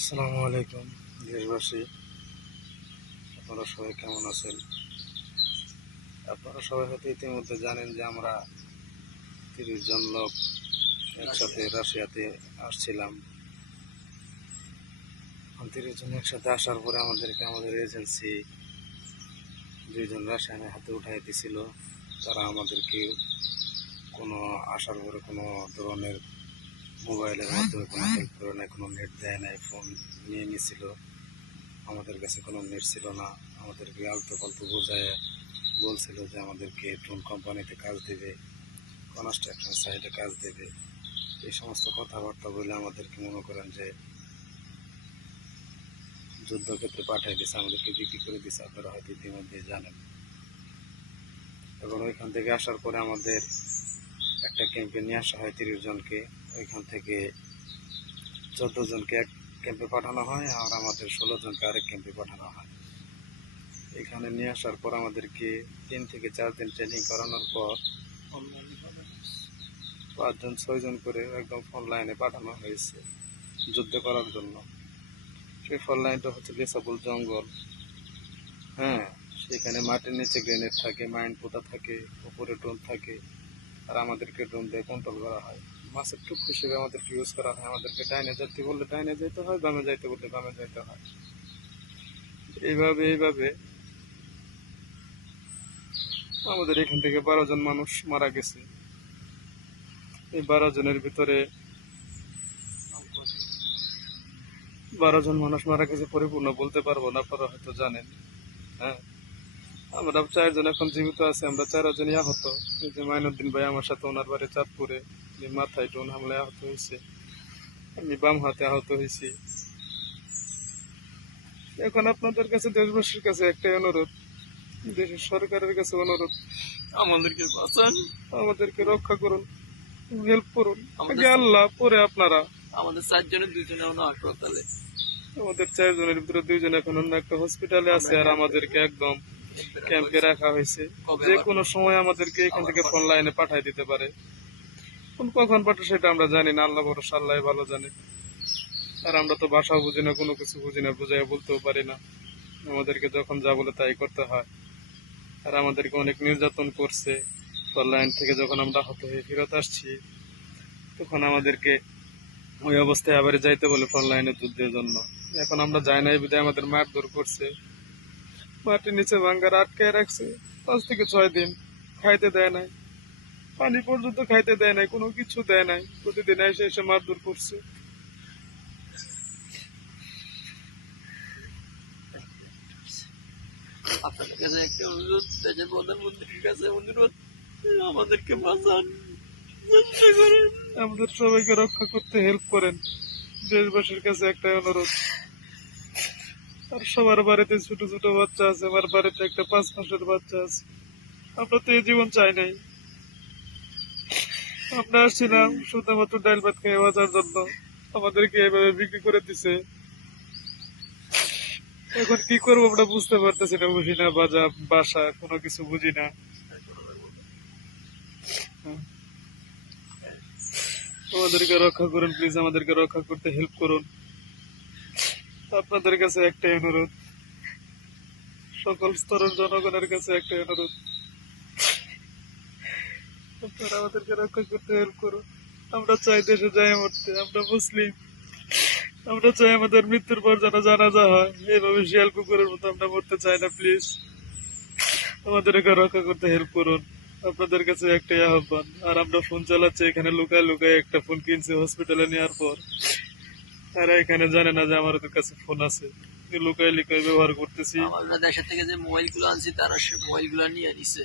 আসসালামু আলাইকুম দেশবাসী, আপনারা সবাই কেমন আছেন? আপনারা সবাই হয়তো ইতিমধ্যে জানেন যে আমরা 30 জন লোক একসাথে রাশিয়াতে আসছিলাম। 30 জন একসাথে আসার পরে আমাদেরকে আমাদের এজেন্সি 2 জন রাশিয়ানের হাতে উঠাই দিছিল। তারা আমাদেরকে কোনো আসার পরে কোনো ধরনের মোবাইলের মাধ্যমে কোনো হেল্প করে নাই, কোনো নেট দেয় নাই, ফোন নিয়ে নিয়েছিল। আমাদের কাছে কোনো নেট ছিল না। আমাদেরকে আলতু ফালতু বোঝায় বলছিল যে আমাদেরকে ড্রোন কোম্পানিতে কাজ দেবে, কনস্ট্রাকশন সাইটে কাজ দেবে। এই সমস্ত কথাবার্তা বলে আমাদেরকে মনে করেন যে যুদ্ধক্ষেত্রে পাঠিয়ে দিচ্ছে, আমাদেরকে বিক্রি করে দিচ্ছে। আপনারা হয়তো ইতিমধ্যে জানেন। এবং ওইখান থেকে আসার পরে আমাদের একটা ক্যাম্পে নিয়ে আসা হয় 30 জনকে। ওইখান থেকে 14 জনকে এক ক্যাম্পে পাঠানো হয়, আর আমাদের 16 জনকে আরেক ক্যাম্পে পাঠানো হয়। এখানে নিয়ে আসার পর আমাদেরকে 3 থেকে 4 দিন ট্রেনিং করানোর পর 5 জন 6 জন করে একদম ফোন লাইনে পাঠানো হয়েছে যুদ্ধ করার জন্য। সেই ফোন লাইনটা হচ্ছে লেসাবুল জঙ্গল। হ্যাঁ, সেখানে মাটির নিচে গ্রেনেড থাকে, মাইন পোতা থাকে, উপরে ড্রোন থাকে, আর আমাদেরকে ড্রোন দিয়ে কন্ট্রোল করা হয়। মাছের টুক হিসেবে আমাদেরকে ইউজ করা হয়। আমাদেরকে ডাইনে যেতে বললে ডাইনে যেতে হয়, বামে যাইতে বললে বামে যাইতে হয়। এইভাবে আমাদের এখান থেকে 12 জন মানুষ মারা গেছে। এই 12 জনের ভিতরে 12 জন মানুষ মারা গেছে পরিপূর্ণ বলতে পারবো না, আপনারা হয়তো জানেন। হ্যাঁ, আমরা 4 জন এখন জীবিত আছি, আমরা 4 জনই আহত। এই যে মাইনুদ্দিন ভাই আমার সাথে, ওনার বাড়ি চাঁদপুরে, মাথায় ড্রোন হামলায় আহত হয়েছে। আমি বাম হাতে আহত হয়েছি। এখন আপনাদের কাছে, দেশবাসীর কাছে একটাই অনুরোধ, দেশের সরকারের কাছে অনুরোধ, আমাদেরকে বাঁচান, আমাদেরকে রক্ষা করুন, হেল্প করুন। আগে আল্লাহ, পরে আপনারা। আমাদের 4 জনের 2জন এখন হাসপাতালে, আমাদের 4 জনের ভিতরে 2জন এখন অন্য একটা হসপিটালে আছে, আর আমাদেরকে একদম ক্যাম্পে রাখা হয়েছে। যে কোনো সময় আমাদেরকে এখান থেকে ফোন লাইনে পাঠাই দিতে পারে। কখন পাঠা সেটা আমরা জানি না, আল্লাহ ভরসা, আল্লাহ ভালো জানে। আর আমরা তো ভাষাও বুঝি না, কোনো কিছু বুঝি না, বুঝাই বলতেও পারি না। আমাদেরকে যখন যা বলে তাই করতে হয়। আর আমাদেরকে অনেক নির্যাতন করছে। ফোন লাইন থেকে যখন আমরা আহত হয়ে ফেরত আসছি, তখন আমাদেরকে ওই অবস্থায় আবার যাইতে বলে ফোন লাইনে যুদ্ধের জন্য। এখন আমরা যাই নাই বিধায় আমাদের মারধর করছে, মাটির নিচে ভাঙ্গার আটকায় রাখছে 5 থেকে 6 দিন। খাইতে দেয় নাই, পানি পর্যন্ত খাইতে দেয় নাই, কোনো কিছু দেয় নাই। প্রতিদিন এসে এসে মারধর করছে। আপনাদের কাছে একটা অনুরোধ, দেশের প্রধানমন্ত্রীর কাছে অনুরোধ, আমাদেরকে বাঁচান, আমাদের সবাইকে রক্ষা করতে হেল্প করেন। দেশবাসীর কাছে একটাই অনুরোধ। আর সবার বাড়িতে ছোট ছোট বাচ্চা আছে, আমার বাড়িতে একটা 5 মাসের বাচ্চা আছে। আমরা তো এই জীবন চাই নাই। আমরা আসছিলাম শুধুমাত্র ডাইল ভাত খেয়ে বাঁচার জন্য, আমাদেরকে এভাবে বিক্রি করে দিছে। এখন কি করবো আমরা বুঝতে পারতেছি না, বুঝি না বাসা, কোনো কিছু বুঝি না। আমাদেরকে রক্ষা করুন প্লিজ, আমাদেরকে রক্ষা করতে হেল্প করুন। আপনাদের কাছে একটাই অনুরোধ, সকল স্তরের জনগণের কাছে একটাই অনুরোধ, আপনারা আমাদেরকে রক্ষা করতে হেল্প করুন। আমরা চাই দেশে যাই মরতে, আমরা মুসলিম। আমরা চাই আমাদের মৃত্যুর পর যেন জানাজা হয়। এইভাবে শিয়াল কুকুরের মতো আমরা মরতে চাই না। প্লিজ আমাদেরকে রক্ষা করতে হেল্প করুন। আপনাদের কাছে একটাই আহ্বান। আর আমরা ফোন চালাচ্ছি, এখানে লুকায় লুকায় একটা ফোন কিনছি হসপিটালে নেওয়ার পর। তারা এখানে জানে না যে আমার কাছে ফোন আছে, লুকায় লুকায় ব্যবহার করতেছি। আমরা দেশের থেকে যে মোবাইল গুলো আনছি, তারা সে মোবাইল গুলো নিয়ে নিছে।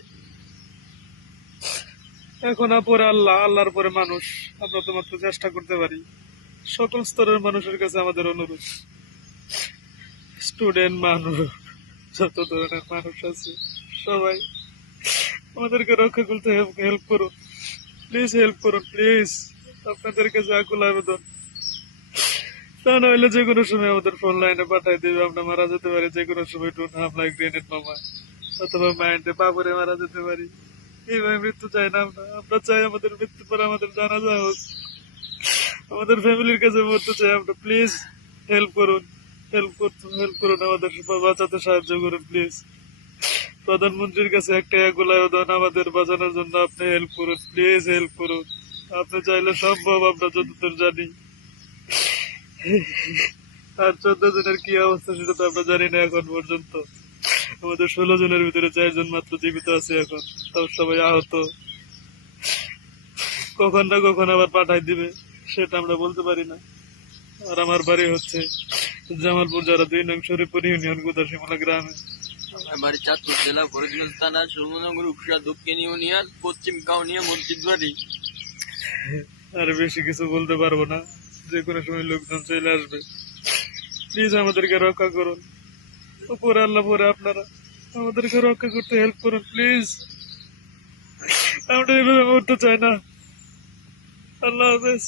এখন পরে আল্লাহ, আল্লাহর পরে মানুষ। আমরা তো মাত্র চেষ্টা করতে পারি। সকল স্তরের মানুষের কাছে আমাদের অনুরোধ, স্টুডেন্ট মানুষ, যত ধরনের মানুষ আছে, সবাই আমাদেরকে রক্ষা করতে হেল্প করুন। প্লিজ হেল্প করুন, প্লিজ। আপনাদের কাছে আকুল আবেদন। তা নইলে যে কোনো সময় আমাদের ফোন লাইনে পাঠাই দেবে, আমরা মারা যেতে পারি যে কোনো সময়, ড্রোন হামলায়, গ্রেনেড মামা, অথবা মাইন্ডে পাপড়ে মারা যেতে পারি। এইভাবে মৃত্যু চাই না আমরা। আমরা চাই আমাদের মৃত্যু পরে আমাদের জানাজা হোক, আমাদের ফ্যামিলির কাছে মরতে চাই আমরা। প্লিজ হেল্প করুন, হেল্প করুন, আমাদের বাঁচাতে সাহায্য করুন প্লিজ। প্রধানমন্ত্রীর কাছে একটা গোলায় দেন, আমাদের বাঁচানোর জন্য আপনি হেল্প করুন প্লিজ, হেল্প করুন। আপনি চাইলে সম্ভব, আমরা যতদূর জানি। আর 14 জনের কি অবস্থা সেটা তো আমরা জানি না এখন পর্যন্ত। আমাদের 16 জনের ভিতরে 4 জন মাত্র জীবিত আছে এখন, তাও সবাই আহত। কখন না কখন আবার পাঠাই দিবে সেটা আমরা বলতে পারি না। আর আমার বাড়ি হচ্ছে জামালপুর জেলা 2 নং শরীফপুর ইউনিয়ন গোদাসিমলা গ্রামে। আমার বাড়ি চাঁদপুর জেলা ফরিদগঞ্জ থানা সুমনগর উপজেলা দক্ষিণ ইউনিয়ন পশ্চিম কাউনিয়া মসজিদ বাড়ি। আর বেশি কিছু বলতে পারবো না, যে কোনো সময় লোকজন চলে আসবে। প্লিজ আমাদেরকে রক্ষা করুন, উপরে আল্লাহ পরে আপনারা আমাদেরকে রক্ষা করতে হেল্প করুন প্লিজ। আমরা এভাবে মরতে চাই না। আল্লাহ হাফেজ।